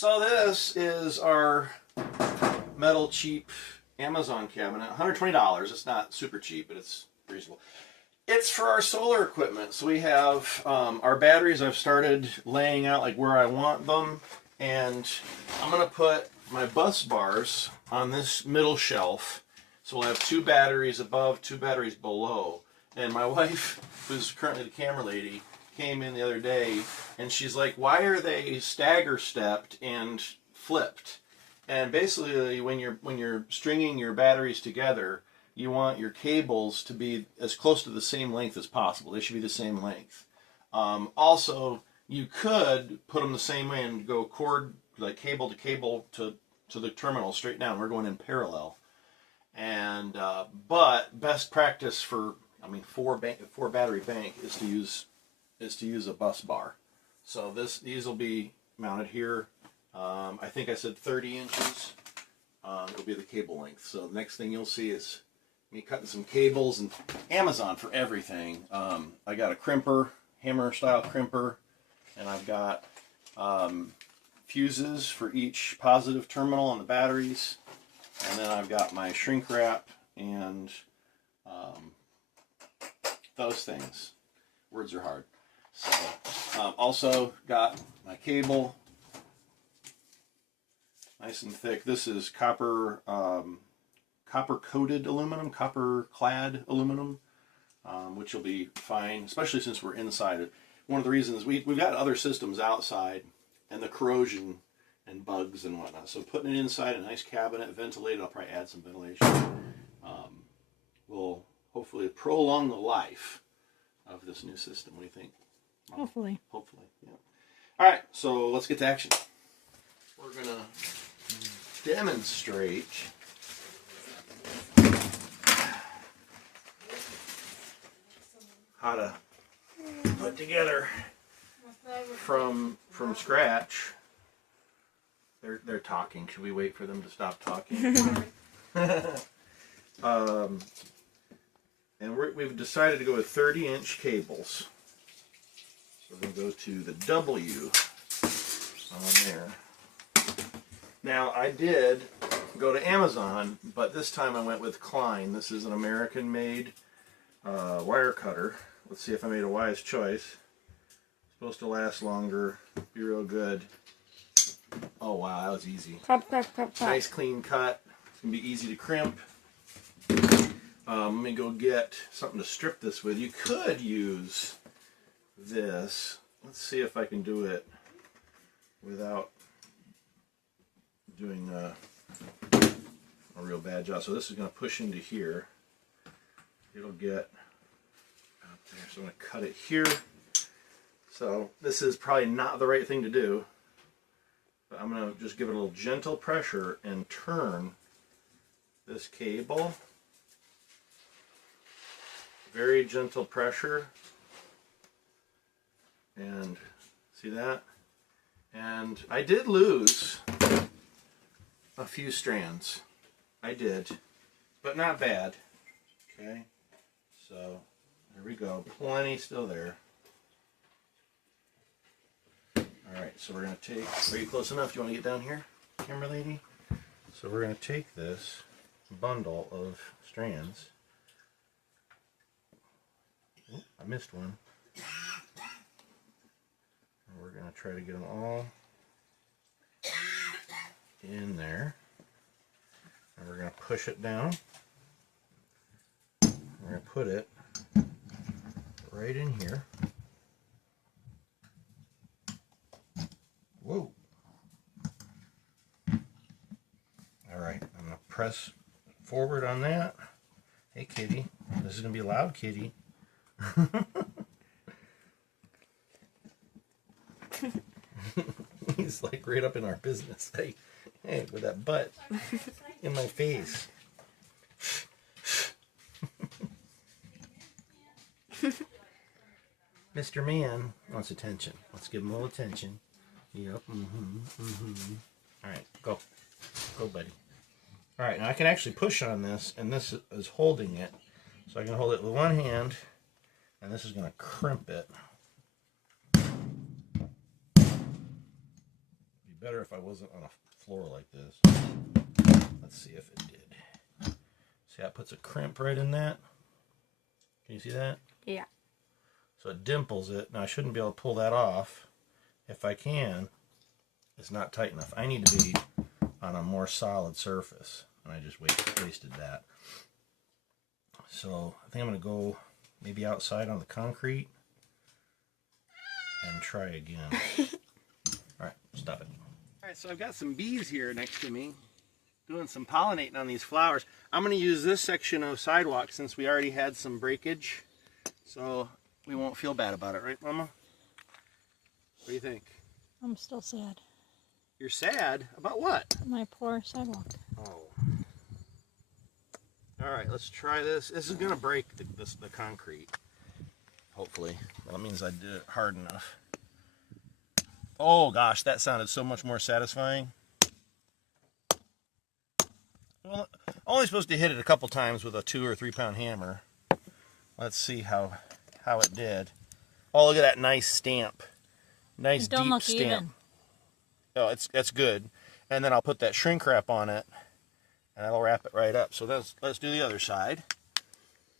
So this is our metal cheap Amazon cabinet. $120. It's not super cheap, but it's reasonable. It's for our solar equipment. So we have our batteries. I've started laying out like where I want them, and I'm going to put my bus bars on this middle shelf. So we'll have 2 batteries above, 2 batteries below. And my wife, who's currently the camera lady, came in the other day, and she's like, why are they stagger stepped and flipped? And basically, when you're stringing your batteries together, you want your cables to be as close to the same length as possible. They should be the same length. Also, you could put them the same way and go cord, like cable to cable to the terminal straight down. We're going in parallel. And but best practice for, I mean, four battery bank is to use a bus bar. So these will be mounted here. I think I said 30 inches. It'll be the cable length. So the next thing you'll see is me cutting some cables, and Amazon for everything. I got a crimper, hammer style crimper, and I've got fuses for each positive terminal on the batteries, and then I've got my shrink wrap and those things. Words are hard. So also got my cable, nice and thick. This is copper coated aluminum, copper clad aluminum, which will be fine, especially since we're inside it. One of the reasons we've got other systems outside and the corrosion and bugs and whatnot. So putting it inside a nice cabinet, ventilated, I'll probably add some ventilation, will hopefully prolong the life of this new system. What do you think? Hopefully. Hopefully, yeah. All right, so let's get to action. We're going to demonstrate how to put together from scratch. They're talking. Should we wait for them to stop talking? And we've decided to go with 30-inch cables. So we're going to go to the W on there. Now, I did go to Amazon, but this time I went with Klein. This is an American-made wire cutter. Let's see if I made a wise choice. It's supposed to last longer, be real good. Oh, wow, that was easy. Cut, cut, cut, cut. Nice, clean cut. It's going to be easy to crimp. Let me go get something to strip this with. You could use this. Let's see if I can do it without doing a real bad job. So this is going to push into here. It'll get out there. So I'm going to cut it here. So this is probably not the right thing to do. But I'm going to just give it a little gentle pressure and turn this cable. Very gentle pressure. And see that? And I did lose a few strands. I did. But not bad. Okay. So there we go. Plenty still there. Alright, so we're going to take... Are you close enough? Do you want to get down here, camera lady? So we're going to take this bundle of strands. Oop, I missed one. And we're going to try to get them all in there. And we're going to push it down. We're going to put it right in here. Whoa. Alright, I'm going to press forward on that. Hey kitty, this is going to be loud, kitty. He's like right up in our business. Hey, with that butt in my face. Mr. Man wants attention. Let's give him a little attention. Yep. Alright, go. Go, buddy. Alright, now I can actually push on this, and this is holding it. So I can hold it with one hand, and this is going to crimp it. Be better if I wasn't on a floor like this. Let's see if it did. See how it puts a crimp right in that? Can you see that? Yeah. So it dimples it. Now I shouldn't be able to pull that off. If I can, it's not tight enough. I need to be on a more solid surface. And I just wasted that. So I think I'm going to go maybe outside on the concrete and try again. Alright, stop it. Alright, so I've got some bees here next to me doing some pollinating on these flowers. I'm going to use this section of sidewalk since we already had some breakage. So we won't feel bad about it, right, Mama? What do you think? I'm still sad. You're sad? About what? My poor sidewalk. Oh. Alright, let's try this. This is going to break the concrete. Hopefully. Well, that means I did it hard enough. Oh gosh, that sounded so much more satisfying. Well, only supposed to hit it a couple times with a 2 or 3 pound hammer. Let's see how it did. Oh, look at that nice stamp. Nice It don't deep look stamp. even. Oh, that's good. And then I'll put that shrink wrap on it, and that'll wrap it right up. So let's do the other side.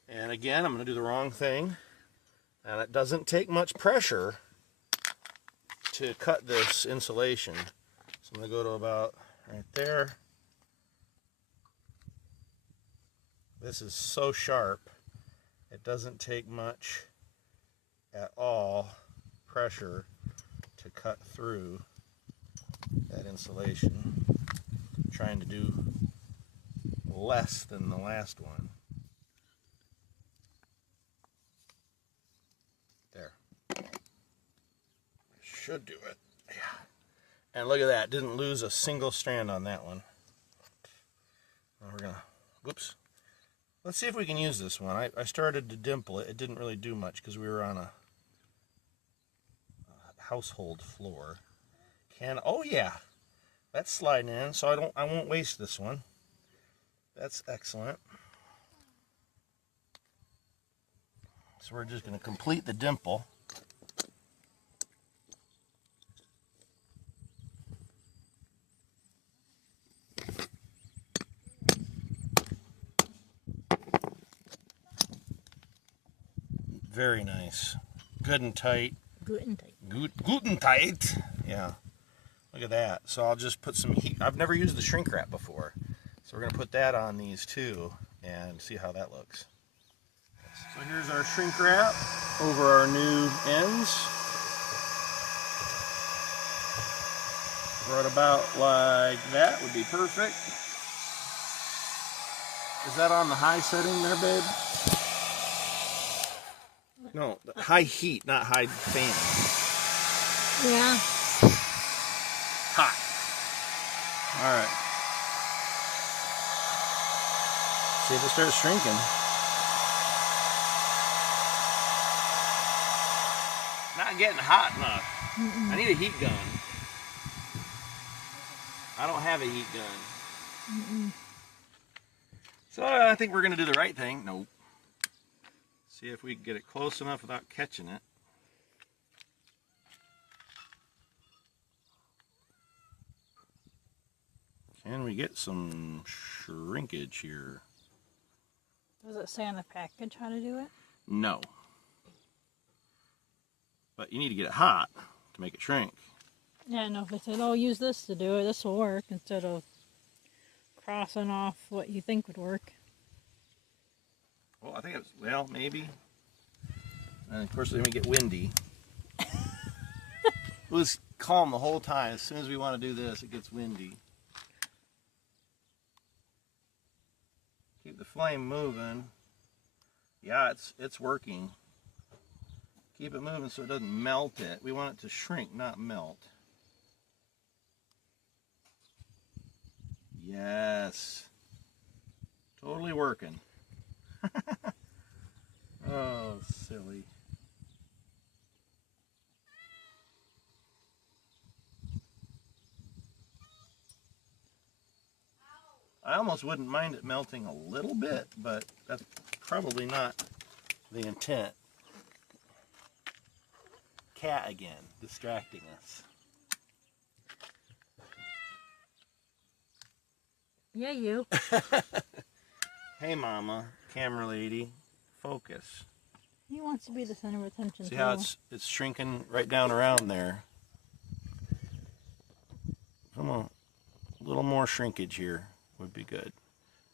And again, I'm going to do the wrong thing. And it doesn't take much pressure to cut this insulation. So I'm going to go to about right there. This is so sharp, it doesn't take much at all pressure to cut through that insulation. I'm trying to do less than the last one. There. Should do it. Yeah. And look at that, didn't lose a single strand on that one. Now we're gonna, whoops. Let's see if we can use this one. I started to dimple it. It didn't really do much because we were on a household floor. Oh yeah, that's sliding in, so I won't waste this one. That's excellent. So we're just going to complete the dimple. Very nice. Good and tight. Good and tight. Good and tight. Yeah. Look at that. So I'll just put some heat. I've never used the shrink wrap before. So we're going to put that on these too and see how that looks. So here's our shrink wrap over our new ends. Right about like that would be perfect. Is that on the high setting there, babe? No, high heat, not high fan. Yeah. Hot. All right. See if it starts shrinking. Not getting hot enough. I need a heat gun. I don't have a heat gun. So I think we're going to do the right thing. Nope. See if we can get it close enough without catching it. Can we get some shrinkage here? Does it say on the package how to do it? No. But you need to get it hot to make it shrink. Yeah, no, if it said, oh, use this to do it, this will work, instead of crossing off what you think would work. Well, I think it's, well, maybe. And of course, let me get windy. It was calm the whole time. As soon as we want to do this, it gets windy. Keep the flame moving. Yeah, it's working. Keep it moving so it doesn't melt it. We want it to shrink, not melt. Yes. Totally working. Oh, silly. I almost wouldn't mind it melting a little bit, but that's probably not the intent. Cat again, distracting us. Yeah, you. Hey, Mama, camera lady, focus. He wants to be the center of attention. See too. how it's shrinking right down around there. Come on, a little more shrinkage here would be good.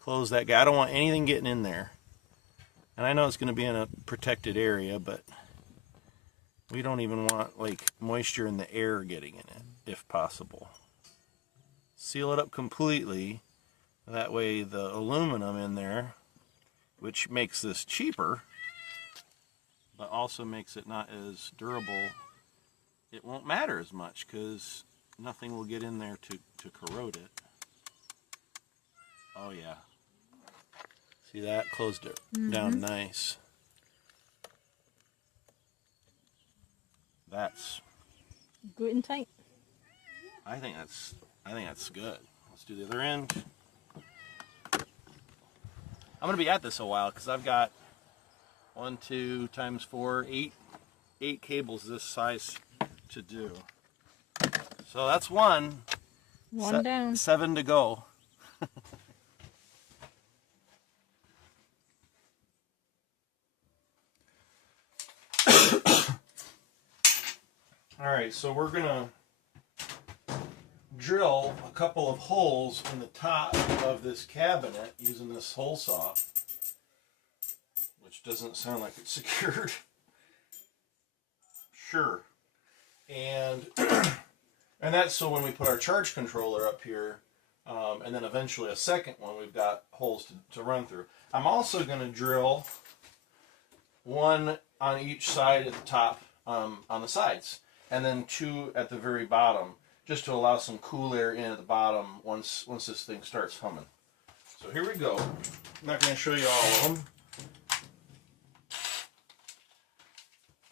Close that guy. I don't want anything getting in there. And I know it's going to be in a protected area, but we don't even want like moisture in the air getting in it, if possible. Seal it up completely. That way the aluminum in there, which makes this cheaper, but also makes it not as durable, it won't matter as much because nothing will get in there to corrode it. Oh yeah. See that? Closed it down nice. That's Good and tight. I think that's good. Let's do the other end. I'm gonna be at this a while because I've got 1, 2 times 4, 8 cables this size to do. So that's one. One down. 7 to go. All right, so we're gonna drill a couple of holes in the top of this cabinet using this hole saw, which doesn't sound like it's secured. Sure. And and that's so when we put our charge controller up here, and then eventually a second one, we've got holes to run through. I'm also going to drill one on each side at the top, on the sides, and then 2 at the very bottom, just to allow some cool air in at the bottom once this thing starts humming. So here we go. I'm not going to show you all of them.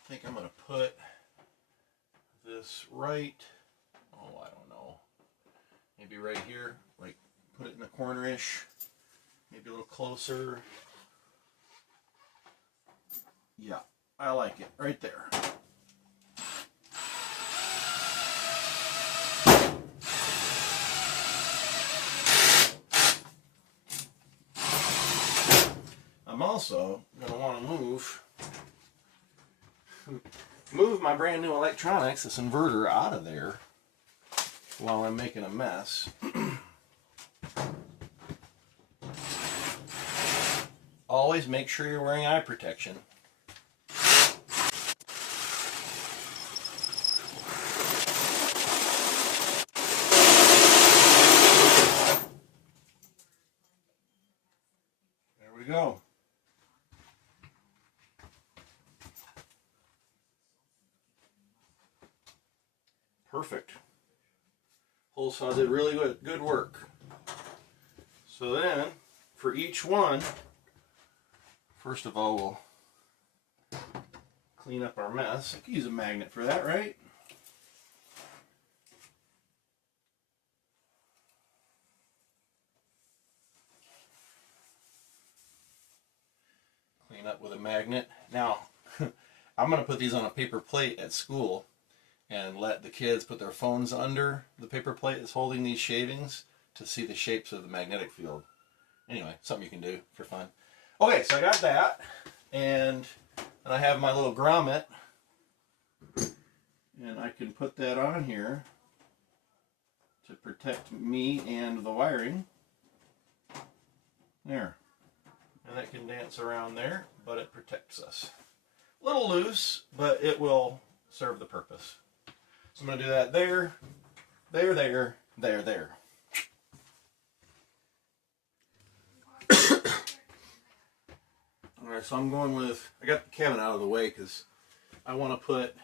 I think I'm going to put this right, oh, I don't know, maybe right here, like put it in the corner-ish, maybe a little closer. Yeah, I like it, right there. I'm also going to want to move my brand new electronics, this inverter, out of there while I'm making a mess. Always make sure you're wearing eye protection. There we go. Perfect. Hole saw did really good work. So then, for each one, first of all, we'll clean up our mess. I could use a magnet for that, right? Clean up with a magnet. Now, I'm going to put these on a paper plate at school and let the kids put their phones under the paper plate that's holding these shavings to see the shapes of the magnetic field. Anyway, something you can do for fun. Okay, so I got that, and I have my little grommet, and I can put that on here to protect me and the wiring. There. And that can dance around there, but it protects us. A little loose, but it will serve the purpose. So I'm going to do that there, there, there, there, there. Alright, so I'm going with, I got the cabinet out of the way because I want to put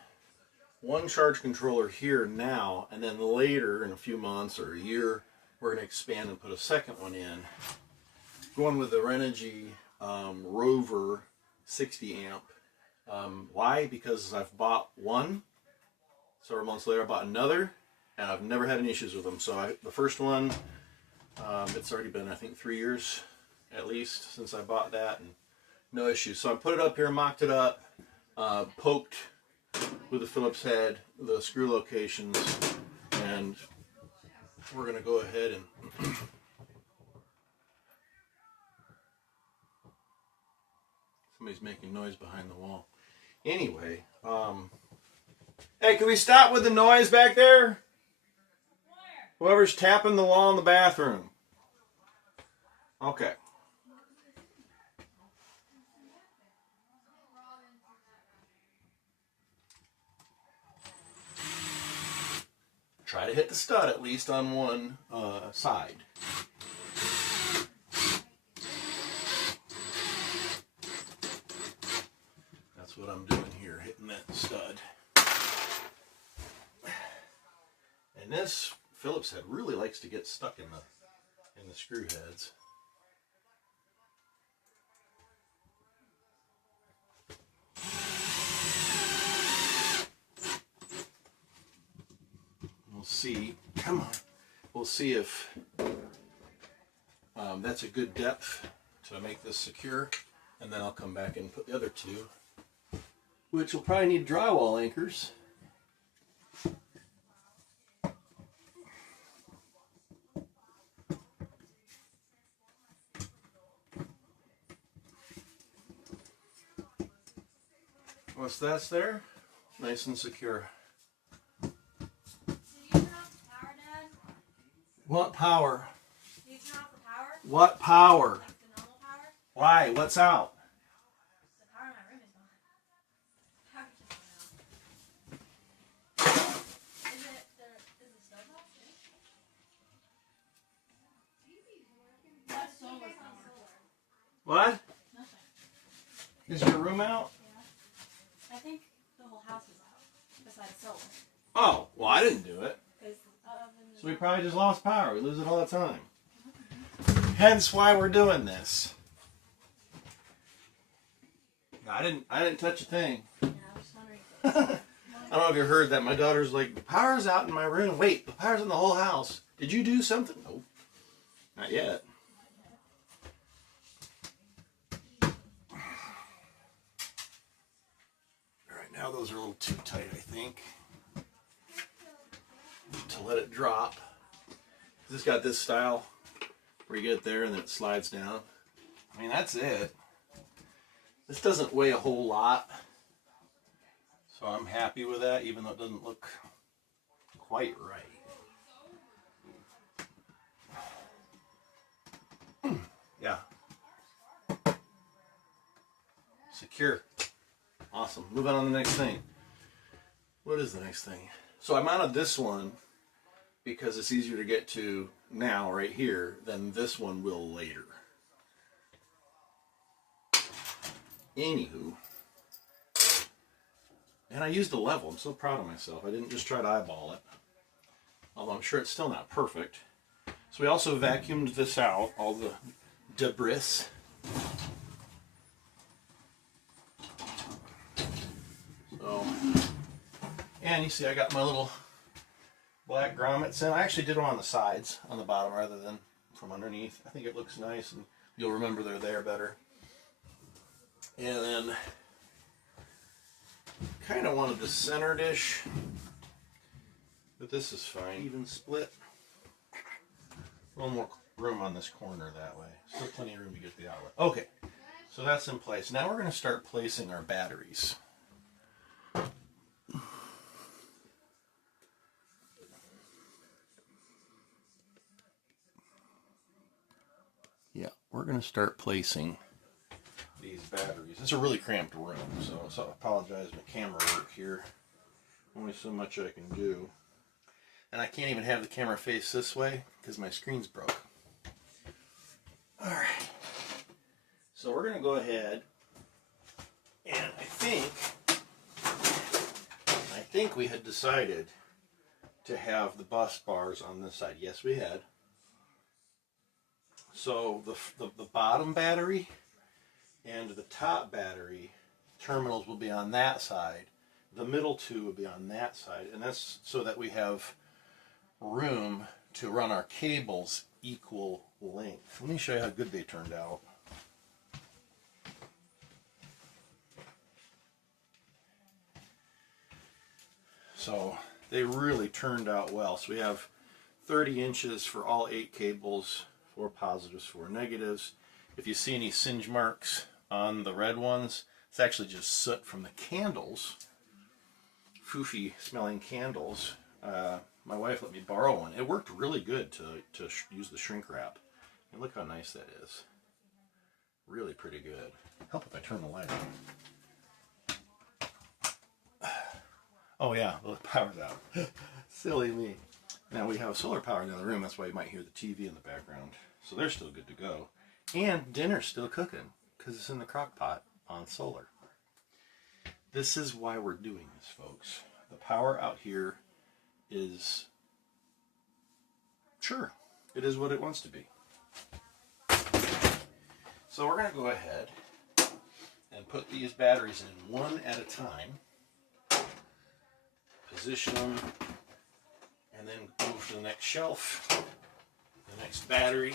one charge controller here now, and then later, in a few months or a year, we're going to expand and put a second one in. Going with the Renogy Rover 60 amp. Why? Because I've bought one. Several months later I bought another, and I've never had any issues with them. So the first one, it's already been, I think, 3 years at least since I bought that, and no issues. So I put it up here, mocked it up, poked with a Phillips head the screw locations, and we're going to go ahead and Somebody's making noise behind the wall. Anyway, hey, can we stop with the noise back there? Whoever's tapping the wall in the bathroom. Okay. Try to hit the stud at least on one side. That's what I'm doing here, hitting that stud. And this Phillips head really likes to get stuck in the screw heads. We'll see. Come on. We'll see if that's a good depth to make this secure, and then I'll come back and put the other two, which will probably need drywall anchors. Once that's there, nice and secure. Did you turn off the power, Dad? What power? Did you turn off the power? What power? Like the normal power? Why? What's out? The power in my room is gone. Power just went out. Is the stove off too? That solar's not working. What? Nothing. Is your room out? I think the whole house is out, besides solar. Oh, well, I didn't do it. So we So probably just lost power. We lose it all the time. Hence why we're doing this. I didn't touch a thing. yeah, I was wondering. I don't know if you heard that. My daughter's like, the power's out in my room. Wait, the power's in the whole house. Did you do something? Nope. Not yet. Right now those are a little too tight, I think. To let it drop. This got this style where you get there and then it slides down. I mean, that's it. This doesn't weigh a whole lot. So I'm happy with that, even though it doesn't look quite right. Yeah. Secure. Awesome. Moving on to the next thing. What is the next thing? So I mounted this one because it's easier to get to now, right here, than this one will later. Anywho. And I used a level. I'm so proud of myself. I didn't just try to eyeball it. Although I'm sure it's still not perfect. So we also vacuumed this out, all the debris. So, and you see I got my little black grommets in. I actually did them on the sides, on the bottom, rather than from underneath. I think it looks nice, and you'll remember they're there better. And then, kind of wanted the center dish, but this is fine. Even split. A little more room on this corner that way. Still plenty of room to get the outlet. Okay, so that's in place. Now we're going to start placing our batteries. Yeah, we're going to start placing these batteries. It's a really cramped room, so I apologize my camera work here. Only so much I can do. And I can't even have the camera face this way because my screen's broke. Alright. So we're going to go ahead and I think we had decided to have the bus bars on this side. Yes, we had. So the bottom battery and the top battery terminals will be on that side. The middle two will be on that side. And that's so that we have room to run our cables equal length. Let me show you how good they turned out. So they really turned out well. So we have 30 inches for all 8 cables, 4 positives, 4 negatives. If you see any singe marks on the red ones. It's actually just soot from the candles. Foofy smelling candles. My wife let me borrow one. It worked really good to use the shrink wrap. And look how nice that is. Really pretty good. Help if I turn the light on. Oh yeah, the power's out. Silly me. Now we have solar power in the other room. That's why you might hear the TV in the background. So they're still good to go. And dinner's still cooking because it's in the crock pot on solar. This is why we're doing this, folks. The power out here is, sure, it is what it wants to be. So we're going to go ahead and put these batteries in one at a time. Position them, and then move to the next shelf, the next battery.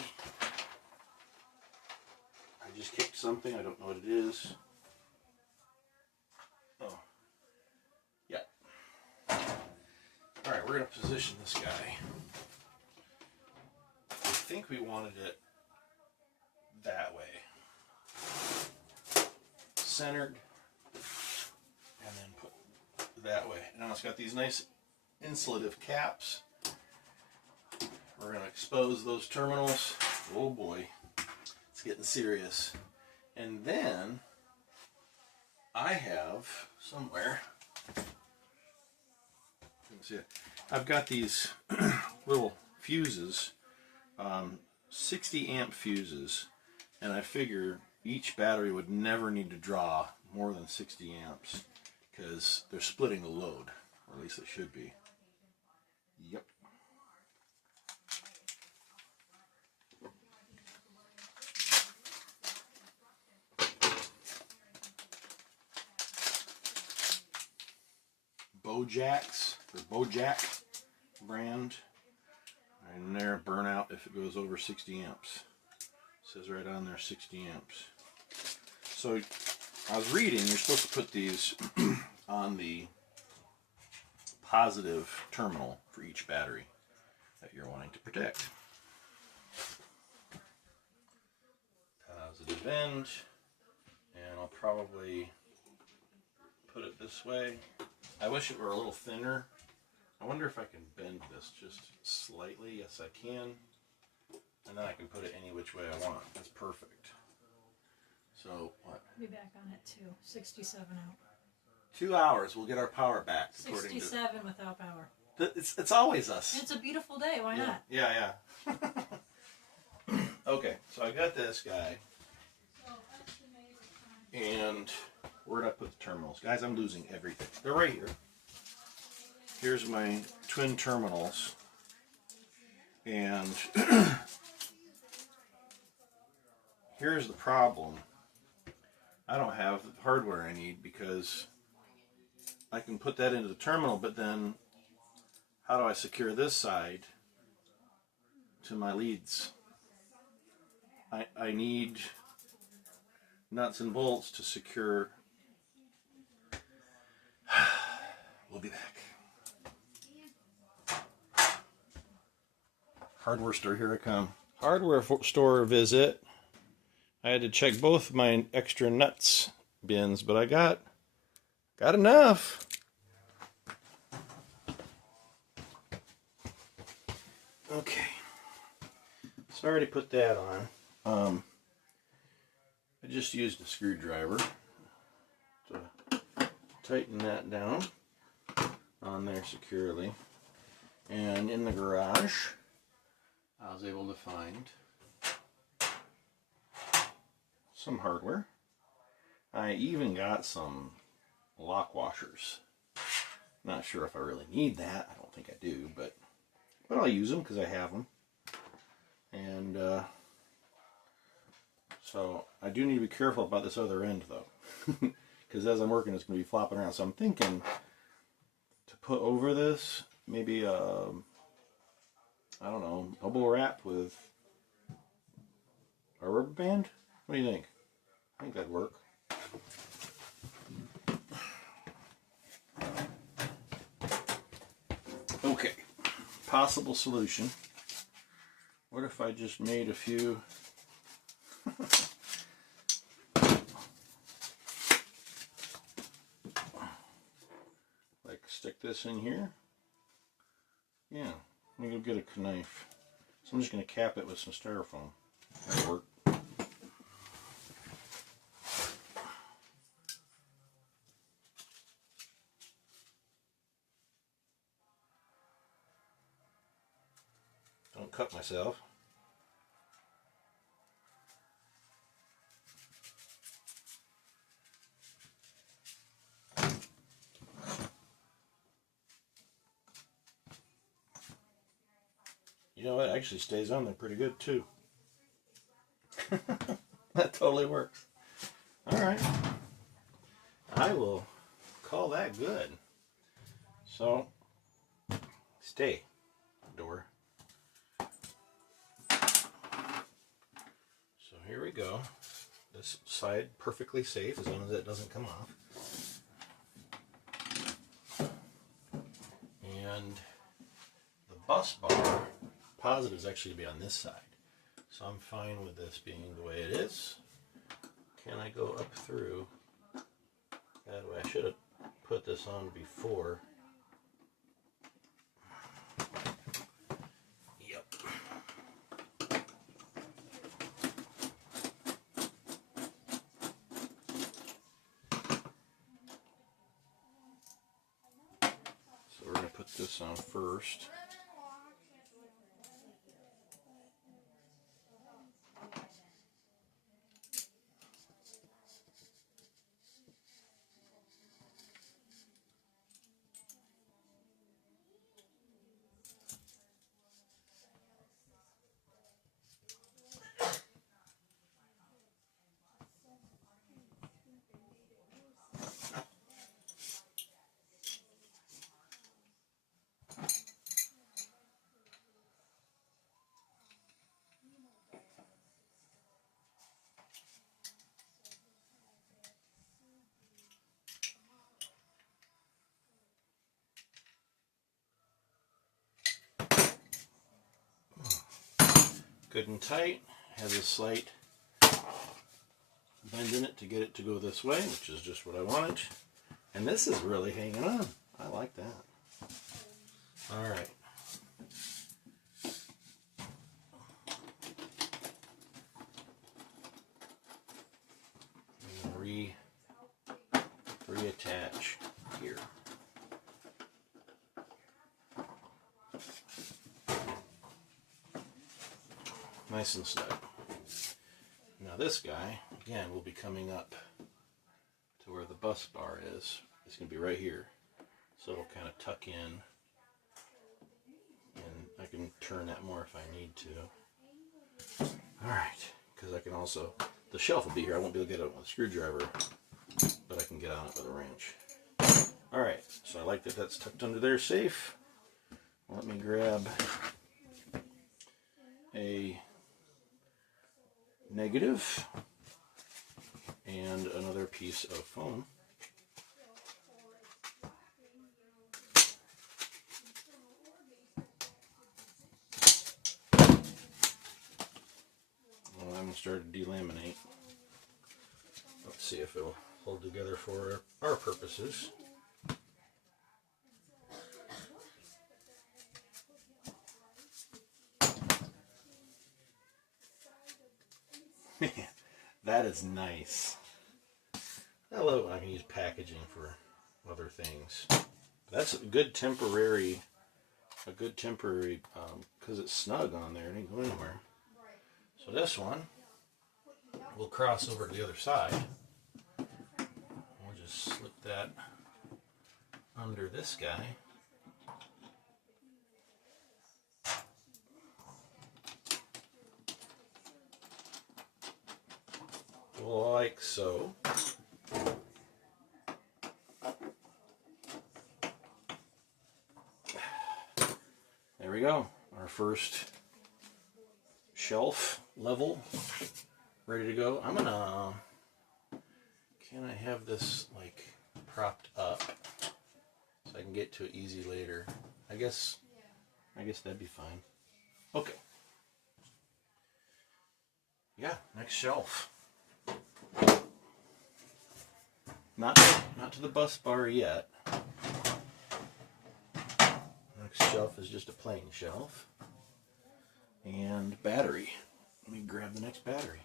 I just kicked something, I don't know what it is. Oh, yeah. Alright, we're going to position this guy. I think we wanted it that way. Centered, and then put that way. Now it's got these nice insulative caps. We're going to expose those terminals. Oh boy, it's getting serious. And then I have somewhere, you can see it, I've got these little fuses, 60 amp fuses, and I figure each battery would never need to draw more than 60 amps because they're splitting the load, or at least they should be. Yep. Bojack brand. And there, burnout if it goes over 60 amps. It says right on there 60 amps. So I was reading, you're supposed to put these on the positive terminal for each battery that you're wanting to protect. Positive end, and I'll probably put it this way. I wish it were a little thinner. I wonder if I can bend this just slightly. Yes, I can. And then I can put it any which way I want. That's perfect. So, what? Be back on it too. 67 out. 2 hours, we'll get our power back. 67 without power. It's always us. It's a beautiful day. Why not? Yeah. Okay, so I got this guy. And where did I put the terminals? Guys, I'm losing everything. They're right here. Here's my twin terminals. And here's the problem. I don't have the hardware I need because I can put that into the terminal, but then how do I secure this side to my leads? I need nuts and bolts to secure. We'll be back. Hardware store, here I come. Hardware store visit. I had to check both my extra nuts bins, but I got enough. Okay. So I already put that on. I just used a screwdriver to tighten that down on there securely. And in the garage, I was able to find some hardware. I even got some lock washers. Not sure if I really need that. I don't think I do, but I'll use them because I have them. And so I do need to be careful about this other end though, because as I'm working it's going to be flopping around. So I'm thinking to put over this maybe I don't know, bubble wrap with a rubber band. What do you think? I think that'd work. Okay, possible solution. What if I just made a few this in here. Yeah, let me go get a knife. So I'm just going to cap it with some styrofoam. That'll work. Don't cut myself. You know what? It actually stays on there pretty good too. That totally works. Alright. I will call that good. So, stay, door. So here we go. This side perfectly safe as long as it doesn't come off. And the bus bar positive is actually to be on this side. So I'm fine with this being the way it is. Can I go up through that way? I should have put this on before. Yep. So we're going to put this on first. Good and tight. Has a slight bend in it to get it to go this way, which is just what I wanted. And this is really hanging on. I like that. All right. I'm going to reattach here. Nice and snug. Now this guy, again, will be coming up to where the bus bar is. It's going to be right here. So it'll kind of tuck in. And I can turn that more if I need to. Alright, because I can also, the shelf will be here. I won't be able to get it with a screwdriver, but I can get on it with a wrench. Alright, so I like that that's tucked under there safe. Let me grab a negative and another piece of foam. Well, I'm going to start to delaminate. Let's see if it'll hold together for our purposes. That is nice. I love it when I can use packaging for other things. That's a good temporary, because it's snug on there, it ain't going anywhere. So this one, we'll cross over to the other side. We'll just slip that under this guy. Like so. There we go. Our first shelf level ready to go. I'm gonna, can I have this like propped up so I can get to it easy later? I guess that'd be fine. Okay. Yeah, next shelf. Not to the bus bar yet. shelf is just a plain shelf. And battery. Let me grab the next battery.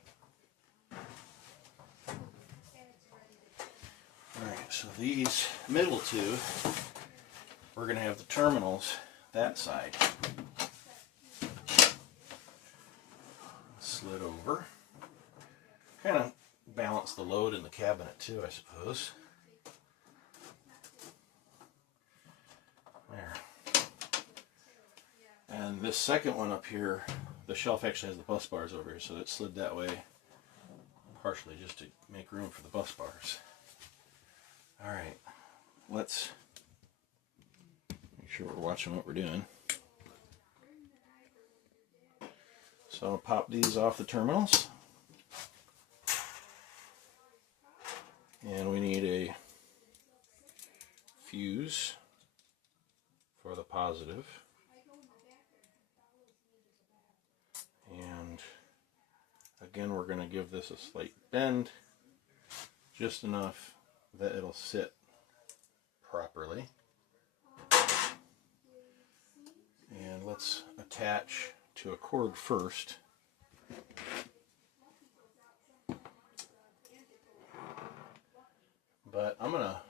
Alright, so these middle two, we're going to have the terminals that side. Slid over. Kind of balance the load in the cabinet too, I suppose. There. And this second one up here, the shelf actually has the bus bars over here, so it slid that way partially just to make room for the bus bars. Alright, let's make sure we're watching what we're doing. So I'll pop these off the terminals. And we need a fuse for the positive. And again, we're going to give this a slight bend, just enough that it'll sit properly. And let's attach to a cord first. But I'm going to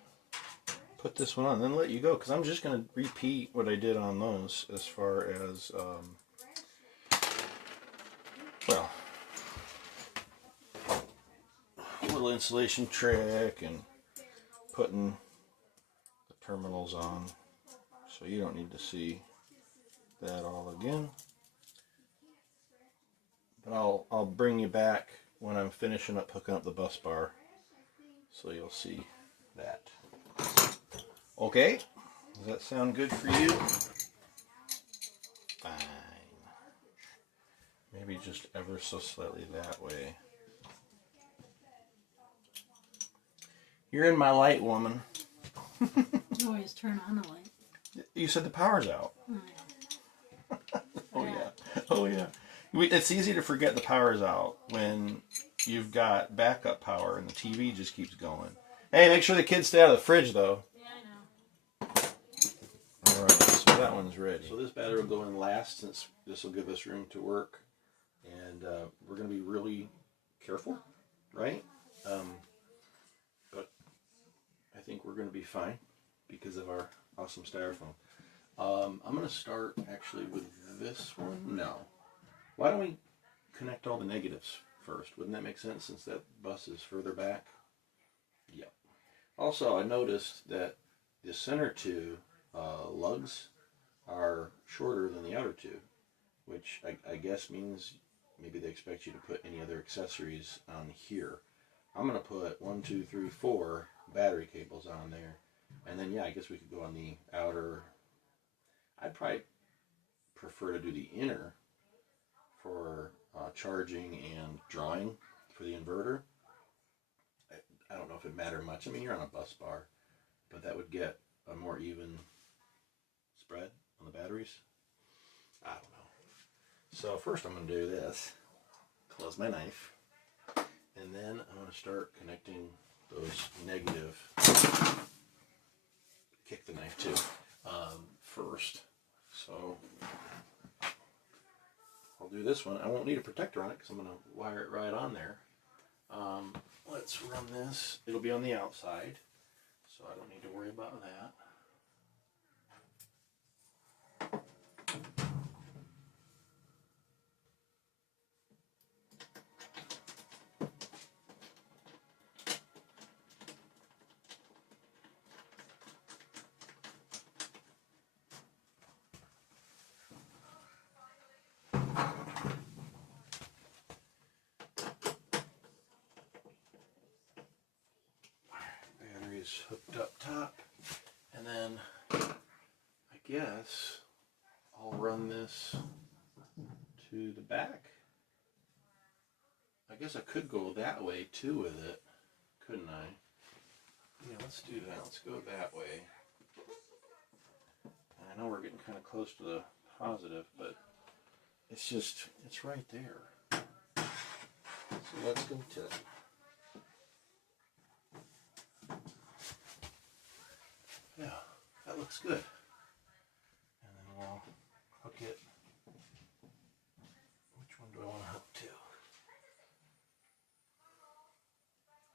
put this one on, then let you go, because I'm just going to repeat what I did on those as far as, well, a little installation trick and putting the terminals on, so you don't need to see that all again. But I'll bring you back when I'm finishing up hooking up the bus bar, so you'll see that. Okay, does that sound good for you? Fine. Maybe just ever so slightly that way. You're in my light, woman. You always turn on the light. You said the power's out. Oh yeah. Oh yeah. It's easy to forget the power's out when you've got backup power and the TV just keeps going. Hey, make sure the kids stay out of the fridge, though. Yeah, I know. All right, so that one's ready. So this battery will go in last, since this will give us room to work. And we're going to be really careful, right? But I think we're going to be fine because of our awesome styrofoam. I'm going to start actually with this one. No. Why don't we connect all the negatives first? Wouldn't that make sense, since that bus is further back? Yep. Also, I noticed that the center two lugs are shorter than the outer two, which I guess means maybe they expect you to put any other accessories on here. I'm going to put 1, 2, 3, 4 battery cables on there. And then, yeah, I guess we could go on the outer. I'd probably prefer to do the inner for charging and drawing for the inverter. I don't know if it mattered much. I mean, you're on a bus bar, but that would get a more even spread on the batteries. I don't know. So first I'm going to do this. Close my knife. And then I'm going to start connecting those negative. Kick the knife too. First. So I'll do this one. I won't need a protector on it because I'm going to wire it right on there. Let's run this. It'll be on the outside, so I don't need to worry about that. Batteries hooked up top, and then I guess I'll run this to the back. I guess I could go that way too with it, couldn't I? Yeah, let's do that. Let's go that way. I know we're getting kind of close to the positive, but it's right there. So let's go to it. Yeah, that looks good. And then I'll hook it. Which one do I want to hook to?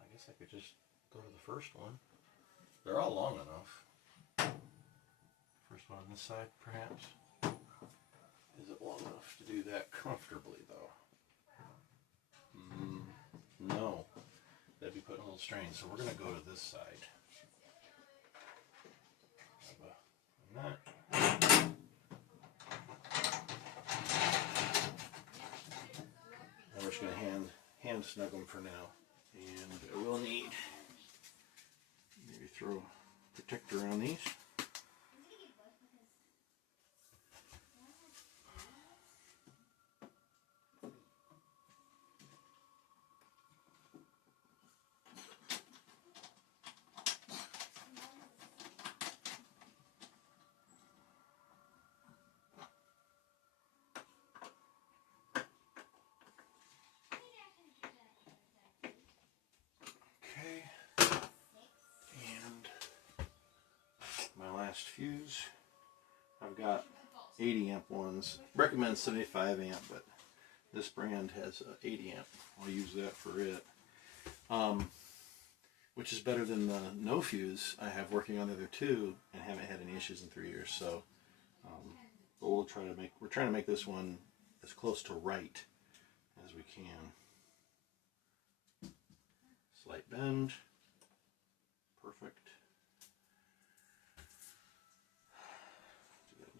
I guess I could just go to the first one. They're all long enough. First one on this side, perhaps. Is it long enough to do that comfortably, though? No. That'd be putting a little strain. So we're going to go to this side. That. And we're just going to hand snug them for now. And we'll need maybe throw a protector on these. Fuse. I've got 80 amp ones. Recommend 75 amp, but this brand has 80 amp. I'll use that for it. Which is better than the no fuse I have working on the other two and haven't had any issues in 3 years. So, but we're trying to make this one as close to right as we can. Slight bend. Perfect.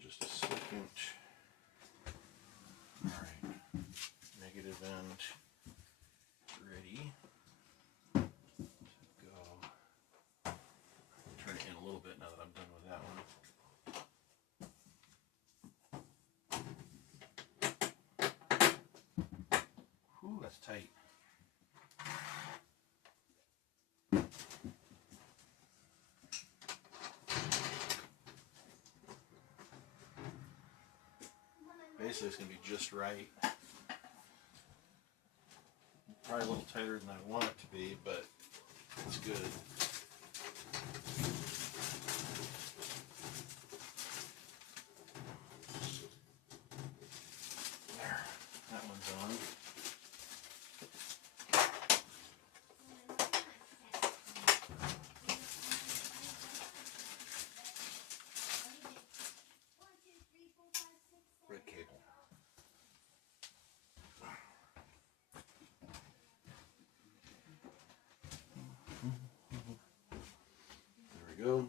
Just a second. Alright. Negative end ready to go. Turn it in a little bit now that I'm done with that one. Whew, that's tight. Basically, it's going to be just right. Probably a little tighter than I want it to be, but it's good. There, that one's on. Red cable. There we go.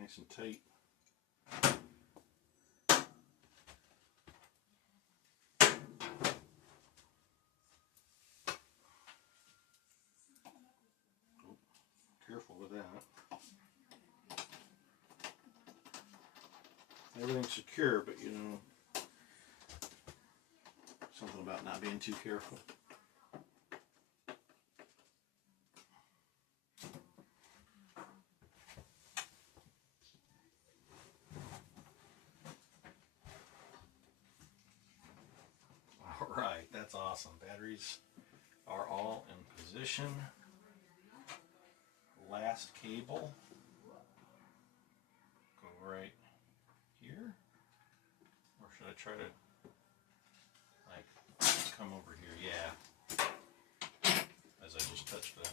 Nice and tight. Oh, careful with that. Everything's secure, but you know, something about not being too careful. Alright, that's awesome. Batteries are all in position. Last cable. Go right here. Or should I try to like come over here? Yeah. As I just touched that.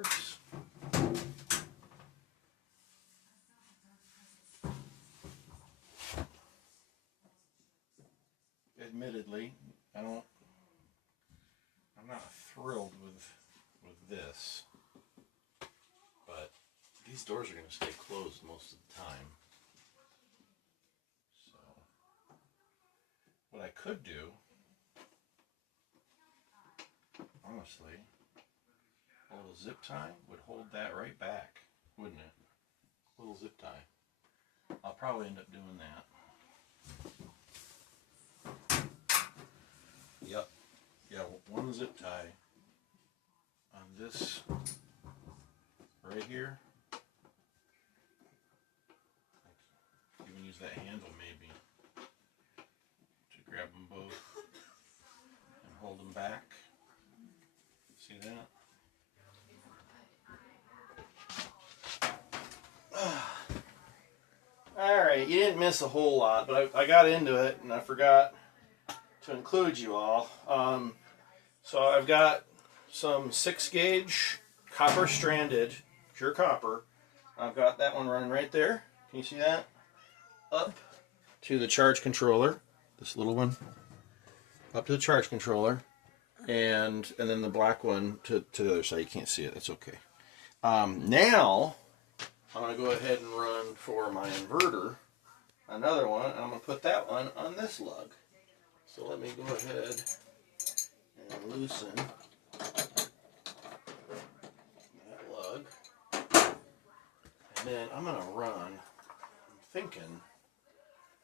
works. Admittedly, I'm not thrilled with this, but these doors are going to stay closed most of the time. So, what I could do, honestly, a little zip tie would hold that right back, wouldn't it? A little zip tie. I'll probably end up doing that. Yep. Yeah, one zip tie on this right here. You can use that handle maybe to grab them both and hold them back. See that? Alright, you didn't miss a whole lot, but I got into it and I forgot to include you all. So I've got some 6-gauge copper stranded, pure copper. I've got that one running right there. Can you see that? Up to the charge controller, this little one, up to the charge controller, and then the black one to the other side. You can't see it, that's okay. Now, I'm going to go ahead and run for my inverter, another one, and I'm going to put that one on this lug. So let me go ahead and loosen that lug. And then I'm going to run, I'm thinking,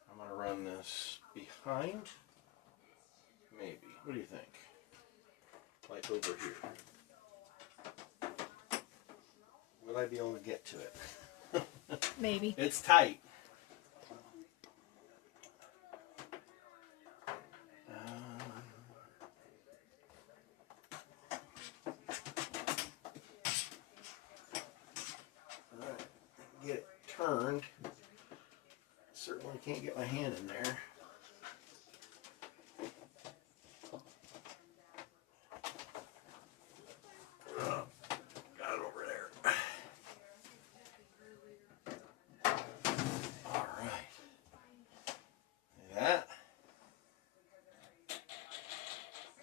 I'm going to run this behind, maybe. What do you think? Like over here. Will I be able to get to it? Maybe. It's tight. Alright, get it turned. Certainly can't get my hand in there. Got it over there. Alright. That.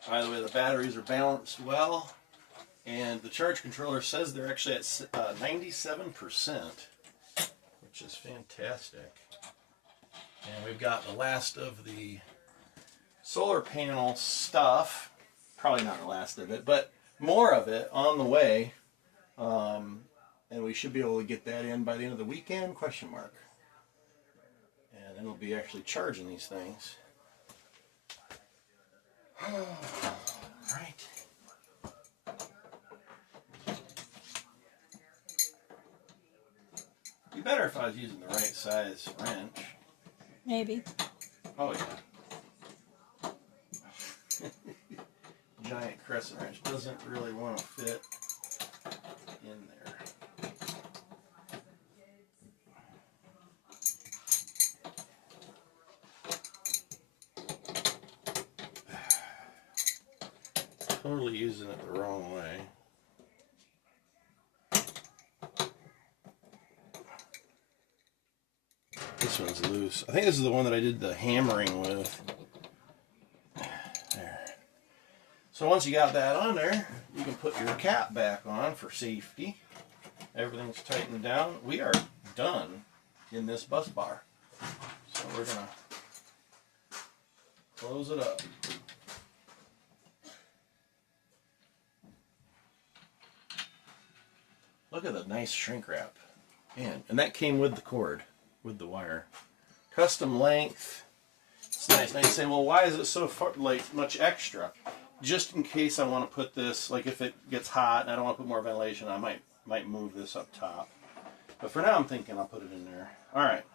By the way, the batteries are balanced well, and the charge controller says they're actually at 97%, which is fantastic. And we've got the last of the solar panel stuff, probably not the last of it, but more of it on the way, and we should be able to get that in by the end of the weekend, question mark. And then we'll be actually charging these things. Right. Be better if I was using the right size wrench. Maybe. Oh yeah. Giant crescent wrench doesn't really want to fit in there. Totally using it the wrong way. This one's loose. I think this is the one that I did the hammering with. There. So once you got that on there, you can put your cap back on for safety. Everything's tightened down. We are done in this bus bar. So we're going to close it up. Look at the nice shrink wrap. Man, and that came with the cord, with the wire. Custom length. It's nice. Now you say, well, why is it so far, like much extra? Just in case I want to put this, like if it gets hot and I don't want to put more ventilation, I might move this up top. But for now, I'm thinking I'll put it in there. All right.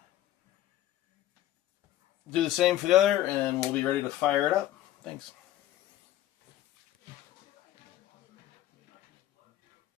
Do the same for the other, and we'll be ready to fire it up. Thanks.